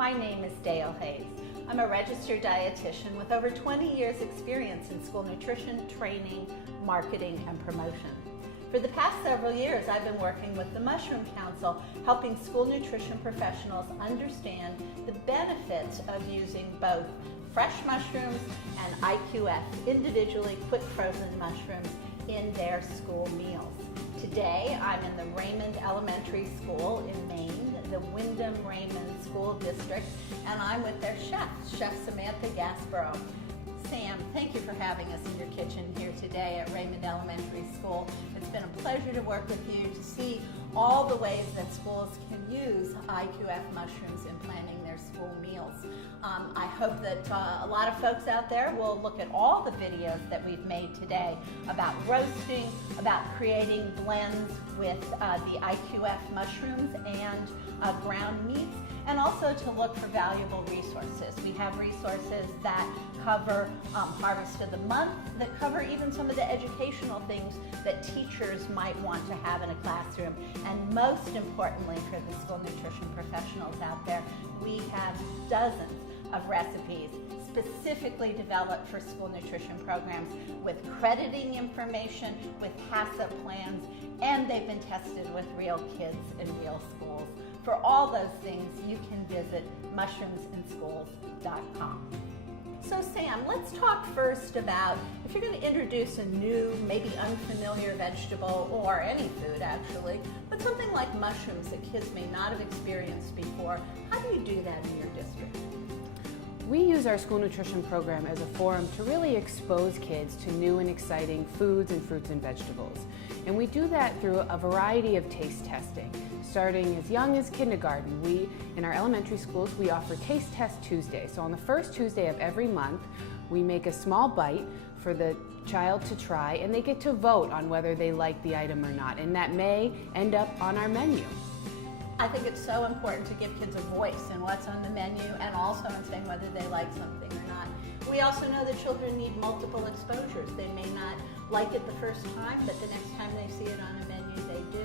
My name is Dale Hayes. I'm a registered dietitian with over 20 years experience in school nutrition, training, marketing, and promotion. For the past several years, I've been working with the Mushroom Council, helping school nutrition professionals understand the benefits of using both fresh mushrooms and IQF, individually quick frozen mushrooms, in their school meals. Today, I'm in the Raymond Elementary School in Maine, the Wyndham Raymond School District, and I'm with their chef, Chef Samantha Gasborough. Sam, thank you for having us in your kitchen here today at Raymond Elementary School. It's been a pleasure to work with you to see all the ways that schools can use IQF mushrooms in planning their school meals. I hope that a lot of folks out there will look at all the videos that we've made today about roasting, about creating blends with the IQF mushrooms and ground meats, and also to look for valuable resources. We have resources that cover Harvest of the Month, that cover even some of the educational things that teachers might want to have in a classroom. And most importantly for the school nutrition professionals out there, we have dozens of recipes specifically developed for school nutrition programs with crediting information, with HACCP plans, and they've been tested with real kids in real schools. For all those things, you can visit mushroomsinschools.com. So Sam, let's talk first about, if you're going to introduce a new, maybe unfamiliar vegetable, or any food actually, but something like mushrooms that kids may not have experienced before, how do you do that in your district? We use our school nutrition program as a forum to really expose kids to new and exciting foods and fruits and vegetables. And we do that through a variety of taste testing. Starting as young as kindergarten, in our elementary schools, we offer Taste Test Tuesday. So on the first Tuesday of every month, we make a small bite for the child to try, and they get to vote on whether they like the item or not. And that may end up on our menu. I think it's so important to give kids a voice in what's on the menu and also in saying whether they like something or not. We also know that children need multiple exposures. They may not like it the first time, but the next time they see it on a menu, they do.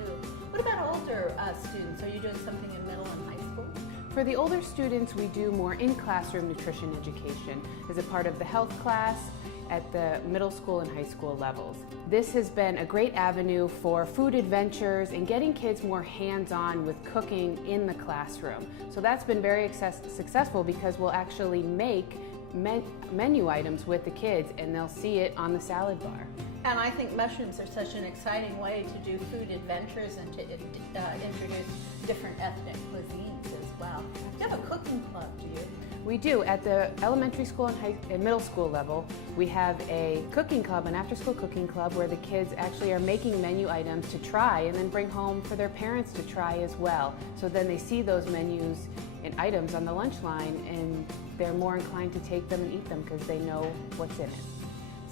What about older students? Are you doing something in middle and high school? For the older students, we do more in-classroom nutrition education as a part of the health class at the middle school and high school levels. This has been a great avenue for food adventures and getting kids more hands-on with cooking in the classroom. So that's been very successful because we'll actually make menu items with the kids and they'll see it on the salad bar. And I think mushrooms are such an exciting way to do food adventures and to introduce different ethnic cuisines as well. Do you have a cooking club, do you? We do. At the elementary school and middle school level, we have a cooking club, an after-school cooking club, where the kids actually are making menu items to try and then bring home for their parents to try as well. So then they see those menus and items on the lunch line and they're more inclined to take them and eat them because they know what's in it.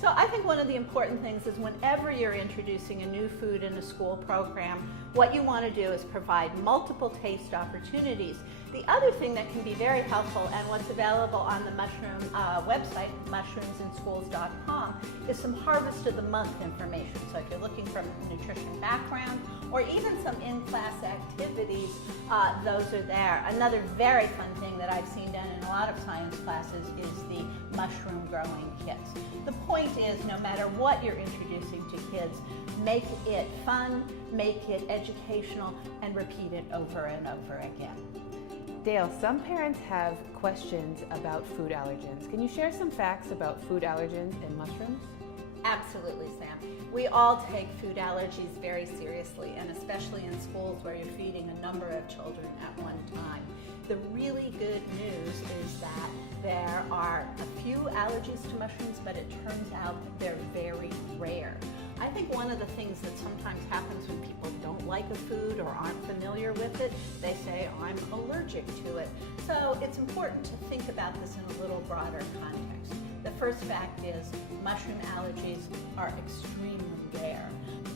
So I think one of the important things is whenever you're introducing a new food in a school program, what you want to do is provide multiple taste opportunities. The other thing that can be very helpful, and what's available on the mushroom website, mushroomsinschools.com, is some Harvest of the Month information. So if you're looking for a nutrition background or even some in-class activities, those are there. Another very fun thing that I've seen done in a lot of science classes is the mushroom growing kits. The point is, no matter what you're introducing to kids, make it fun, make it educational, and repeat it over and over again. Dale, some parents have questions about food allergens. Can you share some facts about food allergens and mushrooms? Absolutely, Sam. We all take food allergies very seriously, and especially in schools where you're feeding a number of children at one time. The really good news is that there are a few allergies to mushrooms, but it turns out they're very rare. I think one of the things that sometimes happens when people don't like a food or aren't familiar with it, they say, I'm allergic to it. So it's important to think about this in a little broader context. The first fact is mushroom allergies are extremely rare.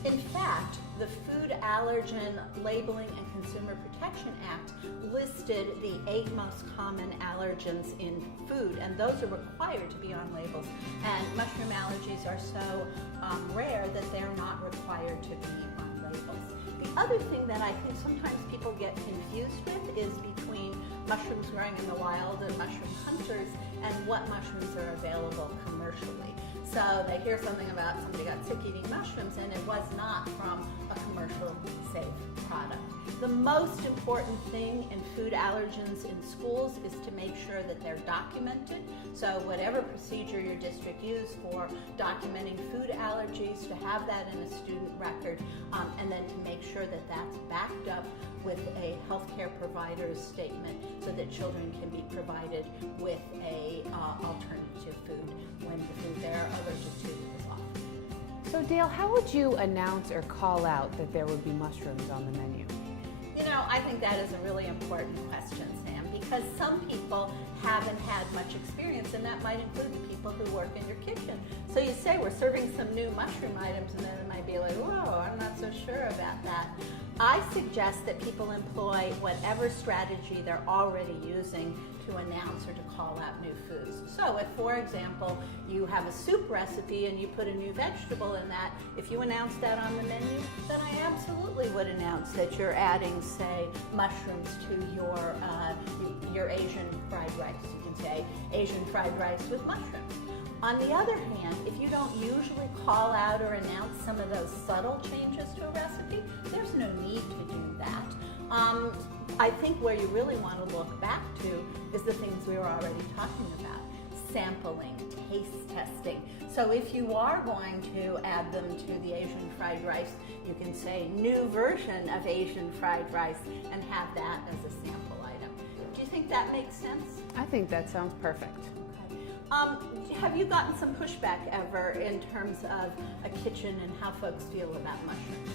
In fact, the Food Allergen Labeling and Consumer Protection Act listed the 8 most common allergens in food, and those are required to be on labels. And mushroom allergies are so rare that they're not required to be on labels. The other thing that I think sometimes people get confused with is between mushrooms growing in the wild and mushroom hunters, and what mushrooms are available commercially. So they hear something about somebody got sick eating mushrooms, and it was not from a commercial safe product. The most important thing in food allergens in schools is to make sure that they're documented. So whatever procedure your district used for documenting food allergies, to have that in a student record, and then to make sure that that's backed up with a healthcare provider's statement so that children can be provided with a alternative food when the food they're allergic to is off. So Dale, how would you announce or call out that there would be mushrooms on the menu? You know, I think that is a really important question, Sam, because some people haven't had much experience, and that might include the people who work in your kitchen. So you say we're serving some new mushroom items, and then it might be like, whoa, I'm not so sure about that. I suggest that people employ whatever strategy they're already using to announce or to call out new foods. So if, for example, you have a soup recipe and you put a new vegetable in that, if you announce that on the menu, then I absolutely would announce that you're adding, say, mushrooms to your Asian fried rice. You can say Asian fried rice with mushrooms. On the other hand, if you don't usually call out or announce some of those subtle changes to a recipe, there's no need to do that. I think where you really want to look back to is the things we were already talking about. Sampling, taste testing. So if you are going to add them to the Asian fried rice, you can say new version of Asian fried rice and have that as a sample item. Do you think that makes sense? I think that sounds perfect. Have you gotten some pushback ever in terms of a kitchen and how folks feel about mushrooms?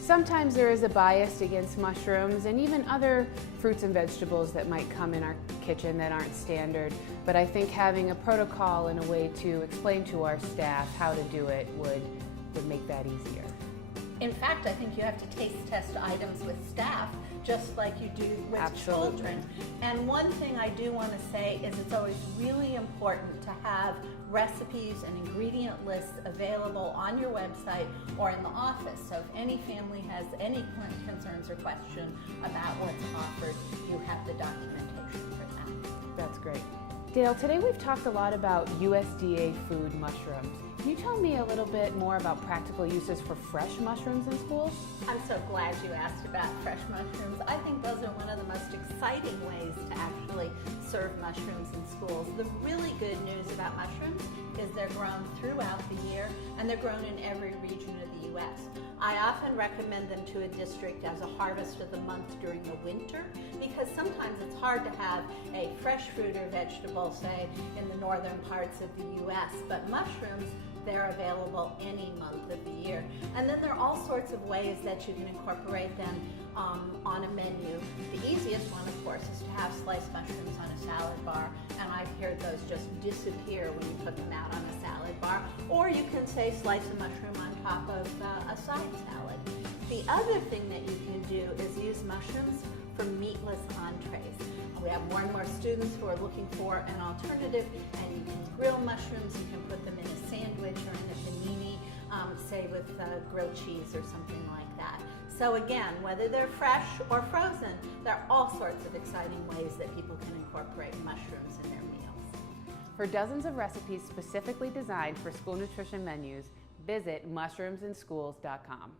Sometimes there is a bias against mushrooms and even other fruits and vegetables that might come in our kitchen that aren't standard, but I think having a protocol and a way to explain to our staff how to do it would make that easier. In fact, I think you have to taste test items with staff just like you do with Absolutely. children. And one thing I do want to say is it's always really important to have recipes and ingredient lists available on your website or in the office. So if any family has any concerns or question about what's offered, you have the documentation for that. That's great. Dale, today we've talked a lot about USDA food mushrooms. Can you tell me a little bit more about practical uses for fresh mushrooms in schools? I'm so glad you asked about fresh mushrooms. I think those are one of the most exciting ways to actually serve mushrooms in schools. The really good news about mushrooms is they're grown throughout the year, and they're grown in every region of the U.S. I often recommend them to a district as a harvest of the month during the winter, because sometimes it's hard to have a fresh fruit or vegetable, say, in the northern parts of the U.S., but mushrooms, they're available any month of the year. And then there are all sorts of ways that you can incorporate them on a menu. The easiest one, of course, is to have sliced mushrooms on a salad bar, and I've heard those just disappear when you put them out on a salad bar. Or you can say slice a mushroom on top of a side salad. The other thing that you can do is use mushrooms for meatless entrees. We have more and more students who are looking for an alternative, and you can grill mushrooms, you can put them in a sandwich or in a panini, say with grilled cheese or something like that. So again, whether they're fresh or frozen, there are all sorts of exciting ways that people can incorporate mushrooms in their meals. For dozens of recipes specifically designed for school nutrition menus, visit mushroomsinschools.com.